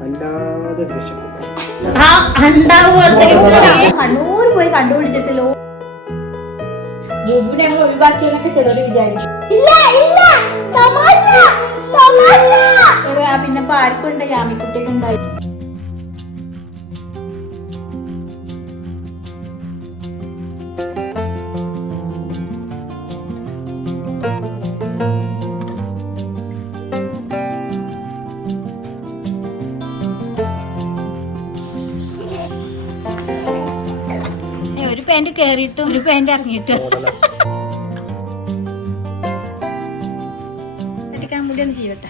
വല്ലാതെ വിശക്കുന്നു. കണ്ണൂർ പോയി കണ്ടുപിടിച്ചിട്ടില്ലോ. ജോബു ഞങ്ങൾ ഒഴിവാക്കിയെന്നൊക്കെ ചിലർ വിചാരിച്ചു. പിന്നെ ആർക്കുണ്ട് യാമിക്കുട്ടിയൊക്കെ ഉണ്ടായി. ഒരു പാന്റ് കേറിയിട്ടും ഒരു പാന്റ് ഇറങ്ങിയിട്ടും ചെയ്യട്ടെ.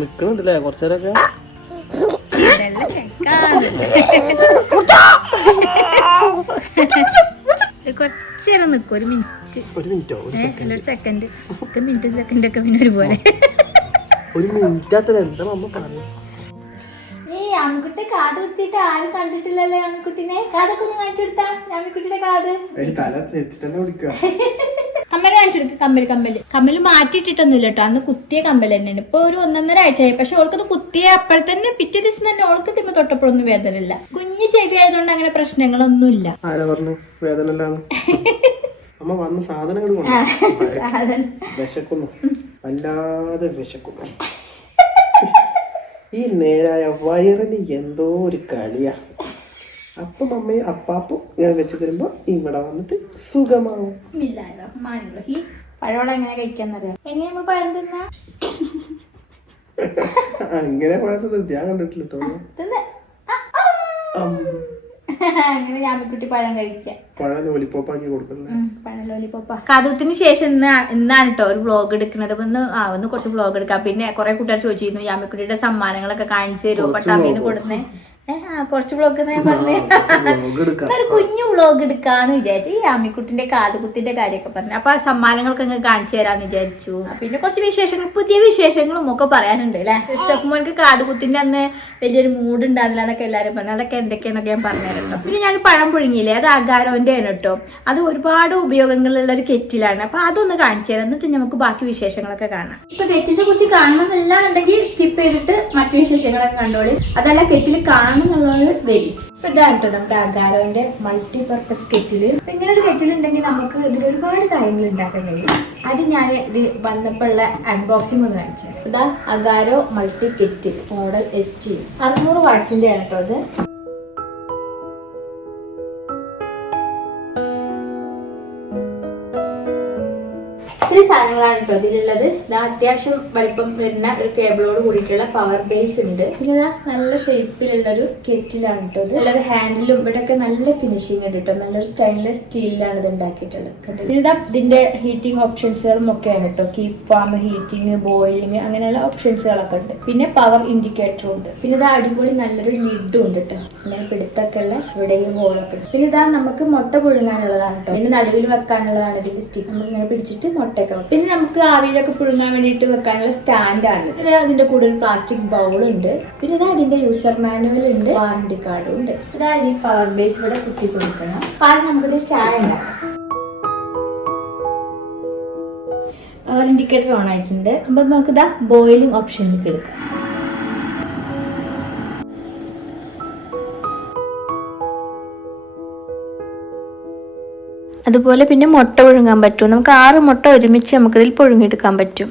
നിക്കണില്ലേ കുറച്ചേരൊക്കെ. കുറച്ചേരം നിക്കും. ഒരു മിനിറ്റ്, ഒരു മിനിറ്റോ ഒരു സെക്കൻഡ്, മിനിറ്റ് സെക്കൻഡ് ഒക്കെ പിന്നെ ഒരുപോലെ. ഒരു മിനിറ്റ് എന്താ നമ്മ പറയാ. യാമിക്കുട്ടി കാത് കുത്തിയിട്ട് ആരും കണ്ടിട്ടില്ലല്ലോ. യാമിക്കുട്ടിനെ കാതൊക്കെ ഒന്ന് കാണിച്ചു കൊടുത്താ. യാമിക്കുട്ടിയുടെ കാത് കമ്മല് കാണിച്ചു കൊടുക്ക. കമ്മല് മാറ്റിയിട്ടിട്ടൊന്നുമില്ല കേട്ടോ. അന്ന് കുത്തിയ കമ്മൽ തന്നെയാണ്. ഇപ്പൊ ഒരു 1.5 ആഴ്ചയായി. പക്ഷെ ഓൾക്കത് കുത്തിയ അപ്പോഴത്തന്നെ പിറ്റേ ദിവസം തന്നെ ഓൾക്ക് തിമ്മ തൊട്ടപ്പോഴൊന്നും വേദനയില്ല. കുഞ്ഞു ചെവി ആയതുകൊണ്ട് അങ്ങനെ പ്രശ്നങ്ങളൊന്നുമില്ല. ആരാ പറഞ്ഞു വേദനയില്ലാന്ന്? അമ്മ വന്ന സാധനങ്ങൾ വിശക്കുന്നു, വല്ലാതെ വിശക്കുന്നു. ഈ നേരായ വയറിന് എന്തോ ഒരു കളിയാ. അപ്പം അമ്മയും അപ്പാപ്പും ഞാൻ വെച്ച് തരുമ്പോ ഇവിടെ വന്നിട്ട് സുഖമാവും. പഴവളം എങ്ങനെ കഴിക്കാന്നറിയാം. എങ്ങനെ നമ്മൾ പഴം തിന്നാ? അങ്ങനെ പഴം തിന്നത് ഞാൻ കണ്ടിട്ടില്ല കേട്ടോ. അങ്ങനെ യാമിക്കുട്ടി പഴം കഴിക്കാം. പഴം ലോലിപ്പോപ്പാക്കി കൊടുക്കണേ. പഴം ലോലിപ്പോപ്പ. കാതുകുത്തിന് ശേഷം ഇന്നാണ് കേട്ടോ ഒരു വ്ളോഗ് എടുക്കുന്നത്. ഒന്ന് കുറച്ച് വ്ളോഗ് എടുക്കാം. പിന്നെ കുറെ കൂട്ടുകാർ ചോദിച്ചിരുന്നു യാമിക്കുട്ടിയുടെ സമ്മാനങ്ങളൊക്കെ കാണിച്ചു തരുമോ പട്ടാമ്പിന്ന് കൊടുന്നേ. കുറച്ച് വ്ളോഗ് ഞാൻ പറഞ്ഞേ. ഒരു കുഞ്ഞു വ്ളോഗ് എടുക്കാന്ന് വിചാരിച്ചു. ഈ യാമിക്കുട്ടിന്റെ കാതുകുത്തിന്റെ കാര്യമൊക്കെ പറഞ്ഞു. അപ്പൊ ആ സമ്മാനങ്ങളൊക്കെ അങ്ങ് കാണിച്ചു തരാന്ന് വിചാരിച്ചു. പിന്നെ കുറച്ച് വിശേഷങ്ങൾ, പുതിയ വിശേഷങ്ങളും ഒക്കെ പറയാനുണ്ട് അല്ലെ. ഷെഫ്മോൻക്ക് കാതുകുത്തിന്റെ അന്ന് വലിയൊരു മൂഡ് ഉണ്ടായിരുന്നില്ല എന്നൊക്കെ എല്ലാരും പറഞ്ഞു. അതൊക്കെ എന്തൊക്കെയാന്നൊക്കെ ഞാൻ പറഞ്ഞുതരട്ടോ. പിന്നെ ഞാൻ പഴം പുഴുങ്ങിയില്ലേ, അത് അഗാരോന്റെ ആണ് കേട്ടോ. അത് ഒരുപാട് ഉപയോഗങ്ങളുള്ള ഒരു കെറ്റിലാണ്. അപ്പൊ അതൊന്ന് കാണിച്ചു തരാം. എന്നിട്ട് നമുക്ക് ബാക്കി വിശേഷങ്ങളൊക്കെ കാണാം. ഇപ്പൊ കെറ്റിലിനെ കുറിച്ച് കാണണമെന്നില്ലാന്നുണ്ടെങ്കിൽ സ്കിപ്പ് ചെയ്തിട്ട് മറ്റു വിശേഷങ്ങളൊക്കെ കണ്ടോളി. അതല്ല കെറ്റിൽ കാണുന്നുള്ളത് വരും. ഇപ്പൊ ഇതാണ് കേട്ടോ നമ്മുടെ അഗാരോന്റെ മൾട്ടിപർപ്പസ് കെറ്റില്. അപ്പൊ ഇങ്ങനെ ഒരു കെറ്റിൽ ഉണ്ടെങ്കിൽ നമുക്ക് ഇതിൽ ഒരുപാട് കാര്യങ്ങൾ ഉണ്ടാക്കാൻ കഴിയും. അത് ഞാൻ ഇത് വന്നപ്പോ ഉള്ള അൺബോക്സിംഗ് ഒന്ന് കാണിച്ചു തരാം. ഇതാ Agaro multi kettle model ST 600 വാട്ട്സിന്റെ ആണ് കേട്ടോ ഇത്. ഇത്തിരി സാധനങ്ങളാണ് കേട്ടോ ഇതിലുള്ളത്. അത്യാവശ്യം വലിപ്പം വരുന്ന ഒരു കേബിളോട് കൂടിയിട്ടുള്ള പവർ ബേസ് ഉണ്ട്. പിന്നെ നല്ല ഷേപ്പിലുള്ള ഒരു കെറ്റിലാണ് കേട്ടോ ഇത്. നല്ലൊരു ഹാൻഡിലും ഇവിടെയൊക്കെ നല്ല ഫിനിഷിങ് ഉണ്ട് കേട്ടോ. നല്ലൊരു സ്റ്റൈൻലെസ് സ്റ്റീലിലാണ് ഇത് ഉണ്ടാക്കിയിട്ടുള്ളത്. പിന്നെ ഇതിന്റെ ഹീറ്റിംഗ് ഓപ്ഷൻസുകളും ഒക്കെയാണ് കേട്ടോ. കീപ് വാം, ഹീറ്റിംഗ്, ബോയിലിംഗ് അങ്ങനെയുള്ള ഓപ്ഷൻസുകളൊക്കെ ഉണ്ട്. പിന്നെ പവർ ഇൻഡിക്കേറ്ററും ഉണ്ട്. പിന്നെ ഇത് അടിപൊളി നല്ലൊരു ലിഡും ഉണ്ട് കേട്ടോ. ഇങ്ങനെ പിടുത്തൊക്കെ ഉള്ള ഇവിടെയും ഹോളൊക്കെ ഉണ്ട്. പിന്നെ ഇതാ നമുക്ക് മുട്ട പുഴുങ്ങാനുള്ളതാണ് കേട്ടോ. ഇതിന് നടുവിൽ വെക്കാനുള്ളതാണ് ഇതിന്റെ സ്റ്റിക്ക്. നമുക്ക് ഇങ്ങനെ പിടിച്ചിട്ട് മുട്ട. പിന്നെ നമുക്ക് ആവിയിലൊക്കെ പുഴുങ്ങാൻ വേണ്ടിയിട്ട് വെക്കാനുള്ള സ്റ്റാൻഡാണ്. പിന്നെ അതിന്റെ കൂടെ ഒരു പ്ലാസ്റ്റിക് ബൗളുണ്ട്. പിന്നെ ഇതാ അതിന്റെ യൂസർ മാനുവൽ ഉണ്ട്, വാറണ്ടി കാർഡും ഉണ്ട്. ഇതാ ഈ പവർ ബേസ് ഇവിടെ കുത്തി കൊടുക്കണം. ആദ്യം നമുക്കിത് ചായ ഉണ്ടാക്കാം. പവർ ഇൻഡിക്കേറ്റർ ഓൺ ആയിട്ടുണ്ട്. അപ്പൊ നമുക്ക് ഇതാ ബോയിലിംഗ് ഓപ്ഷനിലേക്ക് എടുക്കാം. അതുപോലെ പിന്നെ മുട്ട പുഴുങ്ങാൻ പറ്റും. നമുക്ക് 6 മുട്ട ഒരുമിച്ച് നമുക്കിതിൽ പുഴുങ്ങിയെടുക്കാൻ പറ്റും.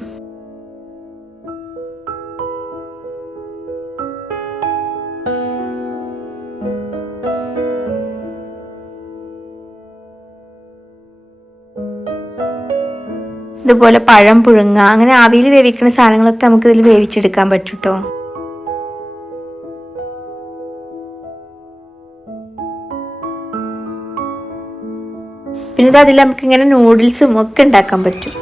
ഇതുപോലെ പഴം പുഴുങ്ങ, അങ്ങനെ ആവിയിൽ വേവിക്കുന്ന സാധനങ്ങളൊക്കെ നമുക്കിതിൽ വേവിച്ചെടുക്കാൻ പറ്റും കേട്ടോ. പിന്നെ അതിൽ നമുക്ക് ഇങ്ങനെ നൂഡിൽസും ഒക്കെ ഉണ്ടാക്കാൻ പറ്റും.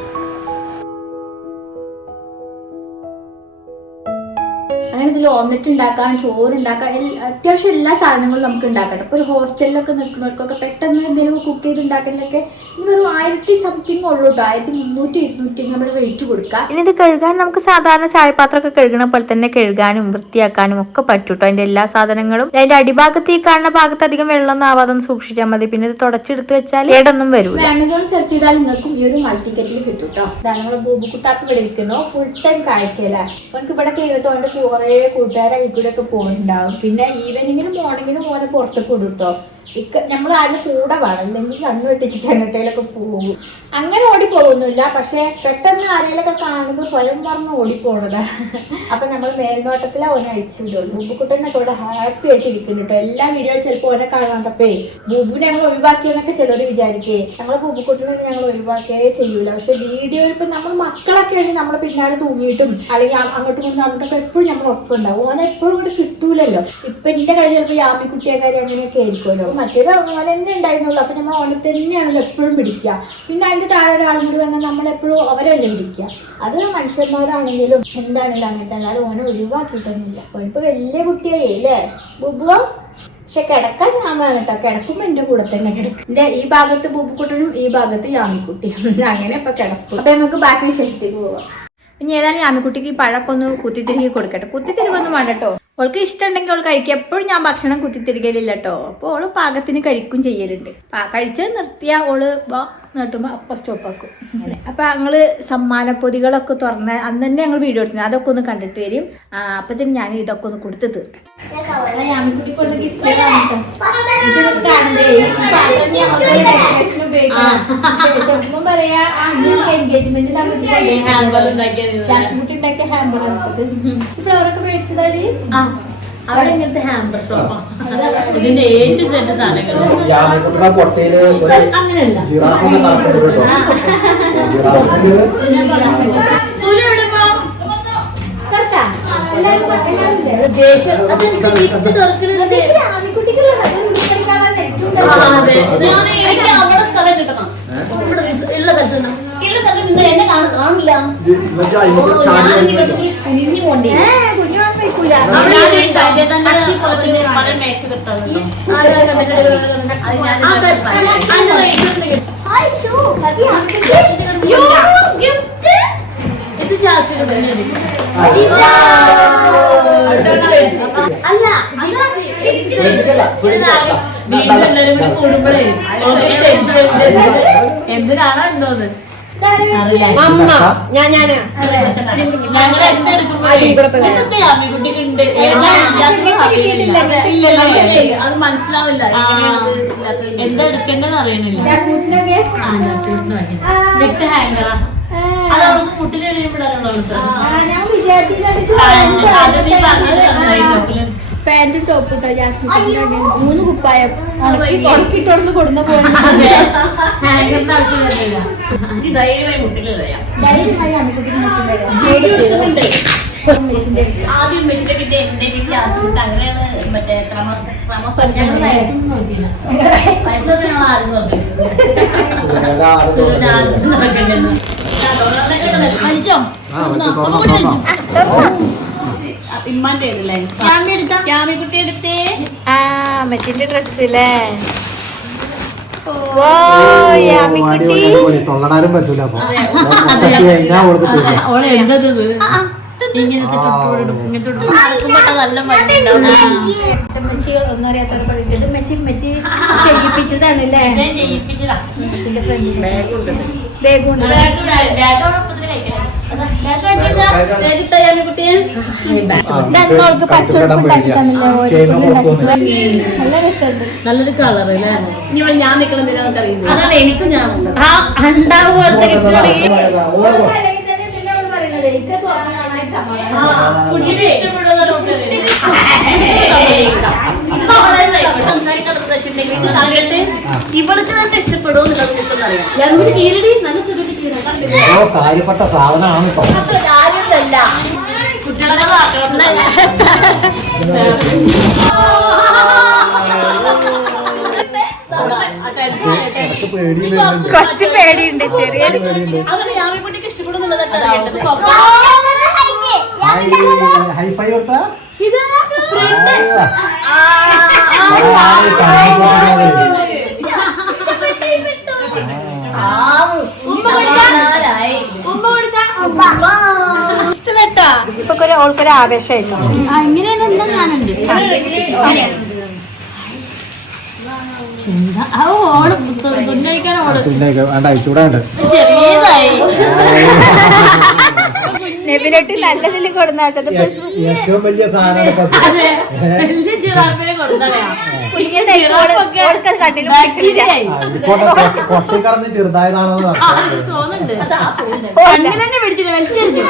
അങ്ങനെ ഇതിൽ ഓംലെറ്റ് ഉണ്ടാക്കാൻ, ചോറ് ഉണ്ടാക്കാൻ, അത്യാവശ്യം എല്ലാ സാധനങ്ങളും നമുക്ക് ഉണ്ടാക്കട്ടെ. ഇപ്പോൾ ഒരു ഹോസ്റ്റലിലൊക്കെ നിൽക്കുന്നവർക്കൊക്കെ പെട്ടെന്ന് എന്തെങ്കിലും കുക്ക് ചെയ്ത് ഉണ്ടാക്കലൊക്കെ ഇതൊരു 1000 സംതിങ് ഉള്ളൂ കേട്ടോ. 1300, 200 നമ്മൾ റേറ്റ് കൊടുക്കാം. ഇനി ഇത് കഴുകാൻ നമുക്ക് സാധാരണ ചായപാത്രമൊക്കെ കഴുകണ പോലെ തന്നെ കഴുകാനും വൃത്തിയാക്കാനും ഒക്കെ പറ്റും കേട്ടോ. അതിന്റെ എല്ലാ സാധനങ്ങളും അതിന്റെ അടിഭാഗത്ത് ഈ കാണുന്ന ഭാഗത്ത് അധികം വെള്ളമൊന്നും ആവാതെ സൂക്ഷിച്ചാൽ മതി. പിന്നെ ഇത് തുടച്ചെടുത്ത് വെച്ചാൽ ഏടൊന്നും വരും. ആമസോൺ സെർച്ച് ചെയ്താൽ നിങ്ങൾക്കും ഈ ഒരു മൾട്ടിക്കറ്റിൽ കിട്ടും കേട്ടോ. നമ്മൾ ബൂബുക്കുട്ടാപ്പ് ഇവിടെ ഇരിക്കുന്നു, ഫുൾ ടൈം കാഴ്ചയിലാണ്. അവർക്ക് ഇവിടെ കയറിയിട്ട് അവന്റെ കുറെ കൂട്ടുകാരെ കൂടെ ഒക്കെ പോകുന്നുണ്ടാവും. പിന്നെ ഈവനിങ്ങിനും മോർണിങ്ങിനും മോനെ പുറത്തേക്ക് വിടും കേട്ടോ. നമ്മൾ അതിന് കൂടെ വേണം, അല്ലെങ്കിൽ കണ്ണു വെട്ടിച്ചിട്ട് അങ്ങോട്ടേലൊക്കെ പോകും. അങ്ങനെ ഓടിപ്പോകുന്നില്ല, പക്ഷെ പെട്ടെന്ന് ആരെങ്കിലൊക്കെ കാണുമ്പോൾ സ്വയം പറഞ്ഞ് ഓടിപ്പോണതാ. അപ്പൊ നമ്മൾ മേൽനോട്ടത്തിലെ ഓനെ അഴിച്ചു വിടുള്ളൂ. ബൂബുക്കുട്ടനൊക്കെ ഇവിടെ ഹാപ്പി ആയിട്ട് ഇരിക്കുന്നു കേട്ടോ. എല്ലാ വീഡിയോ ചിലപ്പോൾ ഓനെ കാണാത്തപ്പേ ബൂബുവിനെ ഞങ്ങൾ ഒഴിവാക്കിയെന്നൊക്കെ ചിലർ വിചാരിക്കേ. ഞങ്ങൾ ബൂബുക്കുട്ടനെ ഞങ്ങൾ ഒഴിവാക്കുകയേ ചെയ്യൂല. പക്ഷെ വീഡിയോയിൽ ഇപ്പൊ നമ്മൾ മക്കളൊക്കെ ആണെങ്കിൽ നമ്മളെ പിന്നാലെ തൂങ്ങിയിട്ടും അല്ലെങ്കിൽ അങ്ങോട്ടും ഇങ്ങോട്ടും അങ്ങോട്ടൊക്കെ എപ്പോഴും നമ്മൾ ഒപ്പം ഉണ്ടാവും. ഓനെ എപ്പോഴും ഇവിടെ കിട്ടൂലല്ലോ. ഇപ്പൊ എന്റെ കയ്യിൽ ചിലപ്പോൾ യാമിക്കുട്ടിയാക്കാരി അങ്ങനെയൊക്കെ ആയിരിക്കുമല്ലോ. മറ്റേത് ഓനെ തന്നെ ഉണ്ടായിരുന്നുള്ളൂ. അപ്പൊ നമ്മൾ ഓനെ തന്നെയാണല്ലോ എപ്പോഴും പിടിക്കുക. പിന്നെ അതിന്റെ താഴെ ഒരാളും കൂടി വന്നാൽ നമ്മളെപ്പോഴും അവരല്ലേ പിടിക്കുക. അത് മനുഷ്യന്മാരാണെങ്കിലും എന്താണെങ്കിലും അങ്ങനത്തെ അല്ലാതെ ഓനെ ഒഴിവാക്കിയിട്ടൊന്നുമില്ല. ഓനിപ്പോ വലിയ കുട്ടിയായി അല്ലേ ബുബുവോ? പക്ഷെ കിടക്കാൻ ഞാൻ വേണം കേട്ടോ. കിടക്കുമ്പോ എന്റെ കൂടെ തന്നെ കിടക്കും. എന്റെ ഈ ഭാഗത്ത് ബൂബുക്കുട്ടനും ഈ ഭാഗത്ത് യാമിക്കുട്ടിയും. അങ്ങനെ ഇപ്പൊ കിടക്കും. അപ്പൊ നമുക്ക് ബാക്കി വിശേഷത്തേക്ക് പോവാം. ഇനി ഏതായാലും യാമിക്കുട്ടിക്ക് ഈ പഴമൊക്കെ ഒന്ന് കുത്തിത്തിരികെ കൊടുക്കട്ടെ. കുത്തിത്തിരികൊന്നും വേണ്ട കേട്ടോ. അവൾക്ക് ഇഷ്ടമുണ്ടെങ്കിൽ അവൾ കഴിക്കുക. എപ്പോഴും ഞാൻ ഭക്ഷണം കുത്തിത്തിരികയില്ല കേട്ടോ. അപ്പോൾ അവള് പാകത്തിന് കഴിക്കും ചെയ്യലുണ്ട്. കഴിച്ചത് നിർത്തിയാൽ അവള് നീട്ടുമ്പോൾ അപ്പം സ്റ്റോപ്പാക്കും. അങ്ങനെ അപ്പൊ ഞങ്ങള് സമ്മാനപ്പൊതികളൊക്കെ തുറന്ന് അന്ന് തന്നെ ഞങ്ങൾ വീഡിയോ എടുത്തു. അതൊക്കെ ഒന്ന് കണ്ടിട്ട് വരും. അപ്പത്തിന് ഞാൻ ഇതൊക്കെ ഒന്ന് കൊടുത്ത് തീർക്കാം. യാമിക്കുട്ടിക്കുള്ള ഗിഫ്റ്റ് ഒന്നും പറയാ എൻഗേജ്മെന്റ് ഉണ്ടാക്കിയ ഹാമ്പർ ഫ്ലവറൊക്കെ മേടിച്ചതാടി. അവിടെ ഇങ്ങനത്തെ ഹാമ്പർ ഷോപ്പാണ്. ഇതിന്റെ ഏറ്റവും സെറ്റ് സാധനങ്ങൾ അങ്ങനെയല്ല. അവിടെ സ്ഥലം കിട്ടണം. ഉള്ള സ്ഥലത്ത് ഉള്ള സ്ഥലത്ത് നിന്ന് എന്നെ കാണില്ല. അല്ല വീട്ടിലെല്ലാരും കൂടി കൂടുമ്പോഴേ എന്തിനാണോ ഉണ്ടോന്ന് അത് മനസ്സിലാവില്ല. എന്താ എടുക്കേണ്ടതെന്ന് അറിയണില്ല. വിട്ട് ഹാങ്ങറാ അതവിടെ മുട്ടിൽ എഴുതിവിടാനുള്ളത്. പാന്റും ടോപ്പ് ജാസ്മിൻ 3 കുപ്പായം ഉണക്കിട്ടോർന്ന് കൊടുന്ന പോലെ ധൈര്യമായി മുട്ടിലറിയാം. ധൈര്യമായി അമ്മിക്കുട്ടിക്ക് ആദ്യം മെച്ചിന്റെ കിട്ടിയ എന്റെ വീട്ടിൽ ആസ്മിട്ട് അങ്ങനെയാണ്. മറ്റേ വയസ്സൊക്കെ ഞങ്ങൾ ആദ്യം ഇമ്മാന്റെ യാമിക്കുട്ടി എടുത്തേ. അമ്മച്ചിന്റെ ഡ്രസ്സില്ലേ തൊള്ളടാനും പറ്റൂല. ഓളെ എന്തത് ഇങ്ങനത്തെ നല്ല ഒന്നും അറിയാത്ത പറഞ്ഞിട്ട് മെച്ചി മെച്ചി ചെയ്യിപ്പിച്ചതാണല്ലേ. മെച്ചിന്റെ ഫ്രണ്ട് ബാഗുണ്ട്. നല്ലൊരു കളർ ഞാൻ നിൽക്കണമെന്നില്ല അറിയുന്നത്. അതാണ് എനിക്കും ഞാൻ ഇവൾക്ക് തന്നെ ഇഷ്ടപ്പെടുമോ എന്നുള്ളത് അറിയാം. ഞങ്ങൾക്ക് കീരടി നല്ല സുഖത്തിൽ കാര്യപ്പെട്ട സാധനമാണ് കാര്യമല്ല കുട്ടികളെ കുറച്ച് പേടിയുണ്ട്. ചെറിയ അങ്ങനെ യാമിക്കുട്ടിക്ക് ഇഷ്ടപ്പെടുന്നുള്ളതൊക്കെ അറിയേണ്ടത്. ഹൈഫൈ കൊടുത്താ ഇഷ്ടപ്പെട്ടോ? ഇപ്പൊ ഓൾക്കൊരു ആവേശമായിരുന്നു. അങ്ങനെയാണ് എന്താ ഞാനുണ്ട് ഓടും തുന്നഴിക്കാൻ ഓടും ചെറിയതായി നെബിലോട്ട് നല്ലതിൽ കൊടുന്നാട്ടത് ഏറ്റവും വലിയ സാധനം വലിയ ചിറാപ്പിനെ കൊടുത്തളയാ കൊട്ടിക്കടന്ന് ചെറുതായതാണോ തോന്നുന്നുണ്ട് കണ്ണിൽ തന്നെ പിടിച്ചില്ല വലിച്ചെറിഞ്ഞു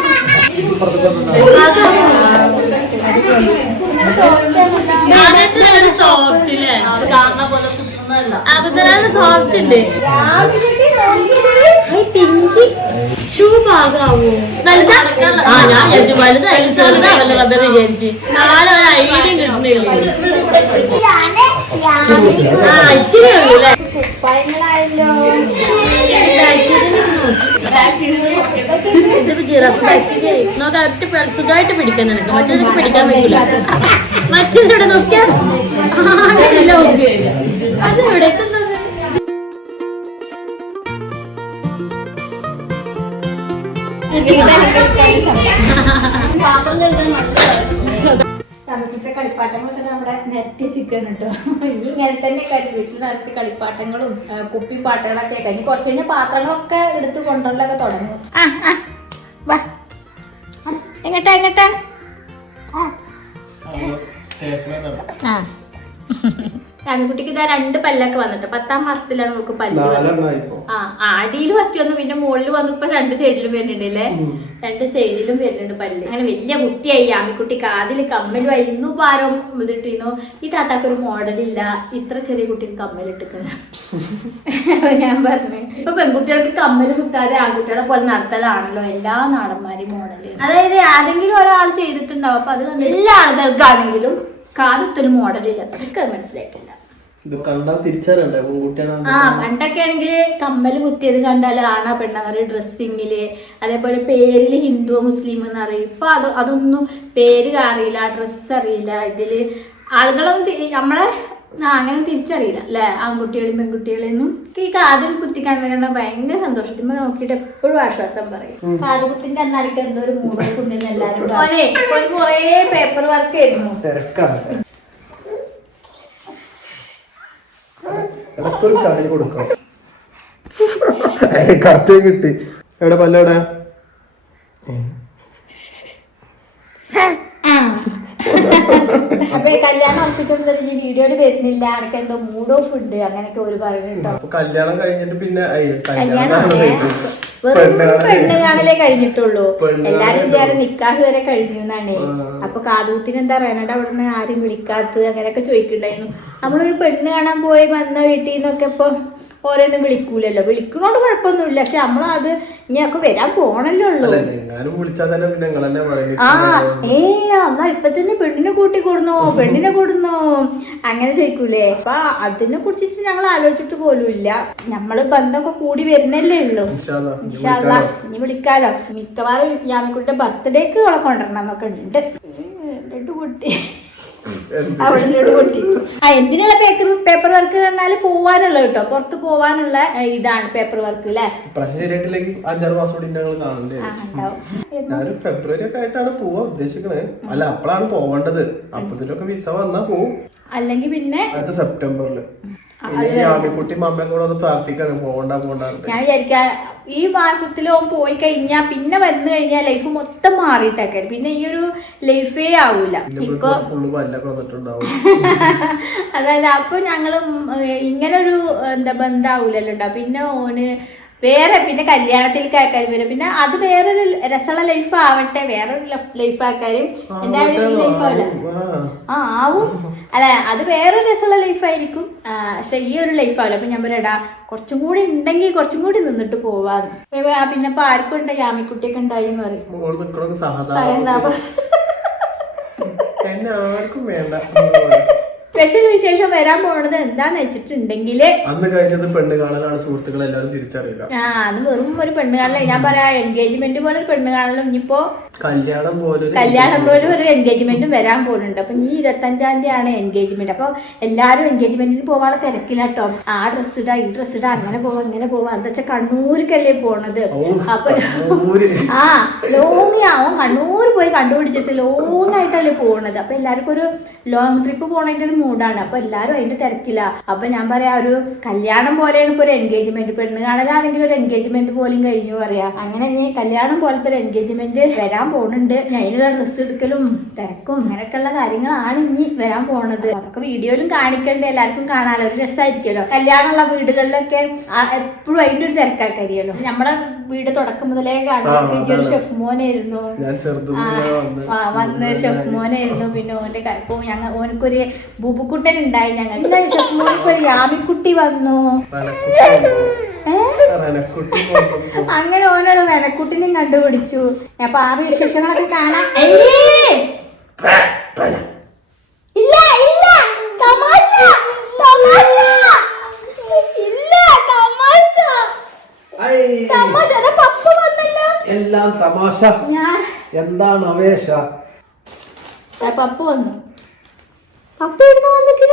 സോഫ്റ്റില്ലേ കാണുന്ന പോലെ അതാണ് സോഫ്റ്റ് ഉണ്ട് ഷൂ ഭാഗമാവോ വലുതാ ഞാൻ വിചാരിച്ചു വലുതായാലും ചെറുതാവല്ലോ റബ്ബർ വിചാരിച്ച് നാളെ ഒരു ഐഡിയ കിട്ടുന്നില്ല ഇച്ചിരി ഉള്ളൂ അല്ലേ ഇതിപ്പോ ജിറാഫ് നമുക്ക് ഒറ്റ സുഖമായിട്ട് പിടിക്കാൻ നിനക്ക് മറ്റേതൊക്കെ പിടിക്കാൻ പറ്റില്ല മറ്റേതിവിടെ നോക്കിയാ അതിവിടെ എത്തുന്നത് കളിപ്പാട്ടങ്ങളൊക്കെ നമ്മുടെ നെറ്റ് ചിക്കൻ കേട്ടോ. ഇനി ഇങ്ങനെ തന്നെ വീട്ടിൽ നിറച്ച് കളിപ്പാട്ടങ്ങളും കുപ്പി പാട്ടുകളൊക്കെ കഴിഞ്ഞ് കുറച്ച് കഴിഞ്ഞാൽ പാത്രങ്ങളൊക്കെ എടുത്ത് കൊണ്ടുവരലൊക്കെ തുടങ്ങും. എങ്ങട്ടാ രാമിക്കുട്ടിക്ക് ഇതാ 2 പല്ലൊക്കെ വന്നിട്ട് 10ാം മാസത്തിലാണ് നമുക്ക് പല്ല് വന്നത്. അടിയിൽ ഫസ്റ്റ് വന്നു, പിന്നെ മുകളിൽ വന്നപ്പോ 2 സൈഡിലും വരുന്നുണ്ട് അല്ലേ, 2 സൈഡിലും വരുന്നുണ്ട് പല്ല്. അങ്ങനെ വലിയ കുട്ടിയായി രാമിക്കുട്ടി. കാതിൽ കമ്മൽ വരുന്നു, ഭാരം ഇതിട്ടിരുന്നു. ഈ താത്താക്കൊരു മോഡലില്ല, ഇത്ര ചെറിയ കുട്ടിക്ക് കമ്മലിട്ടിരിക്കുന്നത്. ഞാൻ പറഞ്ഞു ഇപ്പൊ പെൺകുട്ടികൾക്ക് കമ്മൽ കുത്താതെ ആൺകുട്ടികളെ പോലെ നടത്തലാണല്ലോ എല്ലാ നാടന്മാരെയും മോഡല്. അതായത് ആരെങ്കിലും ഒരാൾ ചെയ്തിട്ടുണ്ടാവും, അപ്പൊ അത് എല്ലാ ആളുകൾക്കാണെങ്കിലും കാതുത്തൊരു മോഡലില്ല. അത്രയ്ക്ക് മനസ്സിലായിട്ടില്ല. പണ്ടൊക്കെ ആണെങ്കിൽ കമ്മല് കുത്തിയത് കണ്ടാൽ ആണാ പെണ്ണാന്നറിയും, ഡ്രസ്സിങ്ങില് അതേപോലെ പേരില് ഹിന്ദുവോ മുസ്ലിമോ എന്നറിയും. ഇപ്പൊ അതൊന്നും പേര് അറിയില്ല, ഡ്രസ്സ് അറിയില്ല. ഇതില് ആളുകളൊന്നും നമ്മളെ അങ്ങനെ തിരിച്ചറിയില്ല അല്ലെ, ആൺകുട്ടികളെയും പെൺകുട്ടികളെയൊന്നും. ഈ കാതിൽ കുത്തി കണ്ട ഭയങ്കര സന്തോഷത്തിൽ നോക്കിയിട്ട് എപ്പോഴും ആശ്വാസം പറയും. കാതുകുത്തിന്റെ അന്നാലിക്ക് എന്തോ ഒരു മൂവർക്ക് ഉണ്ടെന്ന് എല്ലാരും കൊറേ പേപ്പർ വർക്ക് ആയിരുന്നു. കിട്ടി എവിടെ പല്ലവിടെ അപ്പൊ കല്യാണം ഉറപ്പിച്ചോണ്ട് വീഡിയോയില് വരുന്നില്ല, എനിക്ക് എന്തോ മൂഡ് ഓഫ് ഉണ്ട് അങ്ങനെയൊക്കെ ഒരു പറയുന്നുണ്ടോ. കല്യാണം കഴിഞ്ഞിട്ട് പിന്നെ പെണ്ണ് കാണലേ കഴിഞ്ഞിട്ടുള്ളൂ. എല്ലാരും വിചാരം നിക്കാഹ് വരെ കഴിഞ്ഞു എന്നാണ്. അപ്പൊ കാതൂത്തിന് എന്താ പറയാനുണ്ട്, അവിടുന്ന് ആരും വിളിക്കാത്തത് അങ്ങനെയൊക്കെ ചോദിക്കണ്ടായിരുന്നു. നമ്മളൊരു പെണ്ണ് കാണാൻ പോയി വന്ന വീട്ടിൽ നിന്നൊക്കെ ഇപ്പൊ ഓരോന്നും വിളിക്കൂലല്ലോ. വിളിക്കണോണ്ട് കുഴപ്പമൊന്നുമില്ല, പക്ഷെ നമ്മളത് ഇനിയൊക്കെ വരാൻ പോണല്ലോ ഉള്ളൂ. എന്നാ ഇപ്പൊ തന്നെ പെണ്ണിനെ കൂട്ടി കൊടുന്നോ അങ്ങനെ ചോദിക്കൂലേ. അപ്പൊ അതിനെ കുറിച്ചിട്ട് ഞങ്ങൾ ആലോചിച്ചിട്ട് പോലും ഇല്ല. നമ്മള് ബന്ധമൊക്കെ കൂടി വരുന്നല്ലേ ഉള്ളൂ. ഇൻഷാല്ലാ ഇനി വിളിക്കാലോ. മിക്കവാറും യാമിക്കുട്ടിയുടെ ബർത്ത്ഡേക്ക് അവളെ കൊണ്ടുവരണം എന്നൊക്കെ ഉണ്ട്. കുട്ടി അവിടെ പൊട്ടി. എന്തിനുള്ള പേപ്പർ വർക്ക് പറഞ്ഞാല് പോവാനുള്ള കേട്ടോ, പുറത്ത് പോവാനുള്ള ഇതാണ് പേപ്പർ വർക്ക് അല്ലേ. ഫെബ്രുവരി ഒക്കെ ആയിട്ടാണ് പോവാ ഉദ്ദേശിക്കണേ. അല്ല അപ്പോഴാണ് പോവേണ്ടത്. അപ്പത്തിലൊക്കെ വിസ വന്നാ പോവും, അല്ലെങ്കിൽ പിന്നെ അടുത്ത സെപ്റ്റംബറില്. കുട്ടി മമ്മയും കൂടെ ഒന്ന് പ്രാർത്ഥിക്കണം പോകണ്ട. ഞാൻ വിചാരിക്കാ ഈ മാസത്തിൽ ഓൻ പോയി കഴിഞ്ഞാ പിന്നെ വന്നു കഴിഞ്ഞാൽ ലൈഫ് മൊത്തം മാറിയിട്ടൊക്കെ പിന്നെ ഈ ഒരു ലൈഫേ ആവൂല. ഇപ്പൊ അതായത് അപ്പൊ ഞങ്ങള് ഇങ്ങനൊരു ബന്ധാവൂലല്ലോ. പിന്നെ ഓന് വേറെ പിന്നെ കല്യാണത്തിലേക്ക് ആൾക്കാർ വരും. പിന്നെ അത് വേറൊരു രസമുള്ള ലൈഫ് ആവട്ടെ, വേറൊരു ലൈഫ് ആക്കാരും എന്തായാലും ലൈഫ് ആവില്ല. ആവും അല്ല, അത് വേറൊരു രസമുള്ള ലൈഫായിരിക്കും. പക്ഷെ ഈ ഒരു ലൈഫ് ആവില്ല. അപ്പൊ ഞാൻ പറയടാ കുറച്ചും കൂടി ഉണ്ടെങ്കിൽ കുറച്ചും കൂടി നിന്നിട്ട് പോവാന്ന്. പിന്നെ ഇപ്പൊ ആർക്കും ഉണ്ട്, യാമിക്കുട്ടിയൊക്കെ ഉണ്ടായി എന്ന് പറയും. സ്പെഷ്യൽ വിശേഷം വരാൻ പോണത് എന്താന്ന് വെച്ചിട്ടുണ്ടെങ്കില് അന്ന് കഴിഞ്ഞത് പെണ്ണ് കാണലാണ്. സുഹൃത്തുക്കളെ എല്ലാവരും തിരിച്ചറിയില്ല. അത് വെറും ഒരു പെണ്ണ് കാണല. ഞാൻ പറയാ എൻഗേജ്മെന്റ് പോലെ ഒരു പെണ്ണ് കാണലും. ഇനിയിപ്പോ കല്യാണം പോലെ ഒരു എൻഗേജ്മെന്റും വരാൻ പോകുന്നുണ്ട്. അപ്പൊ ഈ 25-ാം തീയതിയാണ് എൻഗേജ്മെന്റ്. അപ്പൊ എല്ലാരും എൻഗേജ്മെന്റിന് പോവാനുള്ള തിരക്കിലാട്ടോ. ആ ഡ്രസ് ഇടാ ഈ ഡ്രസ് ഇടാ അങ്ങനെ പോവാ ഇങ്ങനെ പോവാ. എന്താ വെച്ചാൽ കണ്ണൂർക്കല്ലേ പോണത്. അപ്പൊ ലോങ് അവൻ കണ്ണൂർ പോയി കണ്ടുപിടിച്ചിട്ട് ലോങ് ആയിട്ടല്ലേ പോണത്. അപ്പൊ എല്ലാവർക്കും ഒരു ലോങ് ട്രിപ്പ് പോണതിന്റെ ഒരു മൂഡാണ്. അപ്പൊ എല്ലാരും അതിന്റെ തിരക്കില്ല. അപ്പൊ ഞാൻ പറയാ ഒരു കല്യാണം പോലെയാണ് ഇപ്പൊ ഒരു എൻഗേജ്മെന്റ്. പെണ്ണ് കാണലാണെങ്കിൽ ഒരു എൻഗേജ്മെന്റ് പോലും കഴിഞ്ഞു പറയാ. അങ്ങനെ ഇനി കല്യാണം പോലത്തെ ഒരു എൻഗേജ്മെന്റ് വരാൻ പോകുന്നുണ്ട്. അതിനുള്ള ഡ്രസ്സ് എടുക്കലും തിരക്കും അങ്ങനെയൊക്കെയുള്ള കാര്യങ്ങളാണ് ഇനി വരാൻ പോണത്. അതൊക്കെ വീഡിയോയിലും കാണിക്കണ്ടേ, എല്ലാവർക്കും കാണാലോ, ഒരു രസമായിരിക്കുമല്ലോ. കല്യാണമുള്ള വീടുകളിലൊക്കെ എപ്പോഴും അതിന്റെ ഒരു തിരക്കാക്കരിയല്ലോ. നമ്മളെ വീട് തുടക്കം മുതലേ കാണുന്നത് ഒരു ഷെഫ് മോനായിരുന്നു. വന്ന് ഷെഫ് മോനായിരുന്നു. പിന്നെ ഓന്റെ ഇപ്പൊ ഓനക്കൊരു ബൂബുക്കുട്ടൻ ഉണ്ടായി. ഞങ്ങൾക്ക് ഷെഫ് മോനക്കൊരു യാമിക്കുട്ടി വന്നു. അങ്ങനെ ഓനൊരു മെനക്കുട്ടിനെയും കണ്ടുപിടിച്ചു. അപ്പൊ ആ വിശേഷങ്ങളൊക്കെ കാണാൻ ഇല്ല ഇല്ല തമാശ തമാശ ഇല്ല തമാശ തമാശ. പപ്പ വന്നല്ലോ. എല്ലാം തമാശ. എന്താണ് അവേശ? പപ്പ വന്നു. പപ്പ എവിടുന്ന് വന്നിട്ട്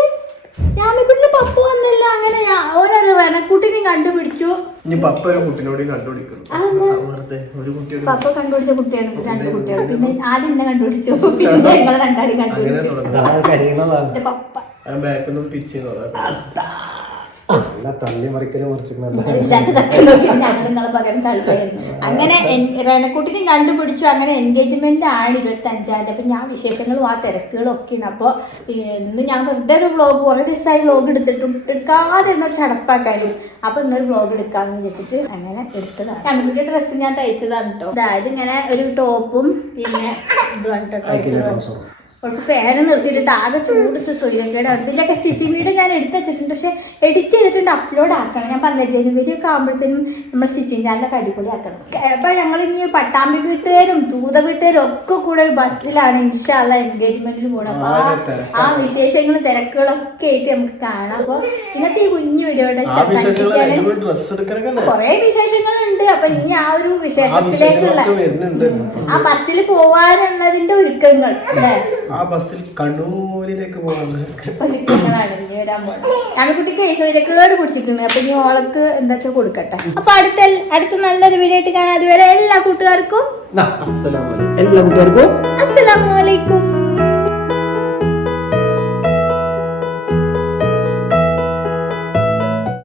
ഞാമിക്കുട്ടിന്റെ പപ്പ വന്നില്ല. അങ്ങനെ ഓരോ വെനക്കുട്ടിനെയും കണ്ടുപിടിച്ചു. പപ്പ ഒരു കുട്ടിനോട് കണ്ടുപിടിക്കുന്നു. പപ്പ കണ്ടുപിടിച്ച കുട്ടിയാണ് 2 കുട്ടികൾ. പിന്നെ ആദ്യം എന്നെ കണ്ടുപിടിച്ചു. പിന്നെ ഞങ്ങളെ രണ്ടാളും കണ്ടുപിടിച്ചു. പപ്പ അങ്ങനെ റെനക്കുട്ടിനെയും കണ്ടുപിടിച്ചു. അങ്ങനെ എൻഗേജ്മെന്റ് ആണ് 25-ാം തീയതി. അപ്പൊ ഞാൻ വിശേഷങ്ങളും ആ തിരക്കുകളും ഒക്കെയാണ്. അപ്പൊ ഇന്ന് ഞാൻ വെറുതെ ഒരു വ്ളോഗ് കുറെ ദിവസമായി വ്ളോഗ് എടുക്കാതെ ഇരുന്നൊരു ചടപ്പാക്കാനും. അപ്പൊ ഇന്നൊരു വ്ളോഗ് എടുക്കാന്ന് വിചാരിച്ചിട്ട് അങ്ങനെ എടുത്തതാണ്. കണ്ണുകുട്ടിയുടെ ഡ്രസ്സ് ഞാൻ തയ്ച്ചതാണ് കേട്ടോ. അതായത് ഇങ്ങനെ ഒരു ടോപ്പും പിന്നെ ഇതുമാണ് കേട്ടോ. അവൾക്ക് ഫാന് നിർത്തിയിട്ടിട്ട് ആകെ ചൂടിച്ച് സൊയ്യക്കേടാണ്. ഇതിൻ്റെയൊക്കെ സ്റ്റിച്ചിങ് വീഡിയോ ഞാൻ എടുത്ത് വെച്ചിട്ടുണ്ട്. പക്ഷെ എഡിറ്റ് ചെയ്തിട്ടുണ്ട്, അപ്ലോഡ് ആക്കണം. ഞാൻ പറഞ്ഞ ജനുവരി ഒക്കെ ആകുമ്പോഴത്തേനും നമ്മൾ സ്റ്റിച്ചിങ് ചാനലൊക്കെ അടിപൊളി ആക്കണം. അപ്പോൾ ഞങ്ങൾ ഇനി പട്ടാമ്പി വീട്ടുകാരും തൂത വീട്ടുകാരും ഒക്കെ കൂടെ ഒരു ബസ്സിലാണ് ഇൻഷാല്ല എൻഗേജ്മെന്റിന് പോകണം. അപ്പോൾ ആ വിശേഷങ്ങളും തിരക്കുകളൊക്കെ ആയിട്ട് നമുക്ക് കാണാം. അപ്പോൾ ഇന്നത്തെ ഈ കുഞ്ഞു വീഡിയോയുടെ കുറേ വിശേഷങ്ങളുണ്ട്. അപ്പൊ ഇനി ആ ഒരു വിശേഷത്തിലേക്കുള്ള ആ ബസ്സിൽ പോവാനുള്ളതിന്റെ ഒരുക്കങ്ങൾ ആ ബസ്സിൽ കണ്ണൂരിലേക്ക് പോകാനാണ് ഇനി വരാൻ പോകുന്നത്. ഞാമിക്കുട്ടിക്ക് സൂര്യക്കേട് പിടിച്ചിട്ടുണ്ട്. അപ്പൊ ഇനി ഓളക്ക് എന്താ വെച്ചാൽ കൊടുക്കട്ടെ. അപ്പൊ അടുത്ത നല്ലൊരു വീഡിയോ ആയിട്ട് കാണാം. അതുവരെ എല്ലാ കൂട്ടുകാർക്കും അസ്സലാമു അലൈക്കും.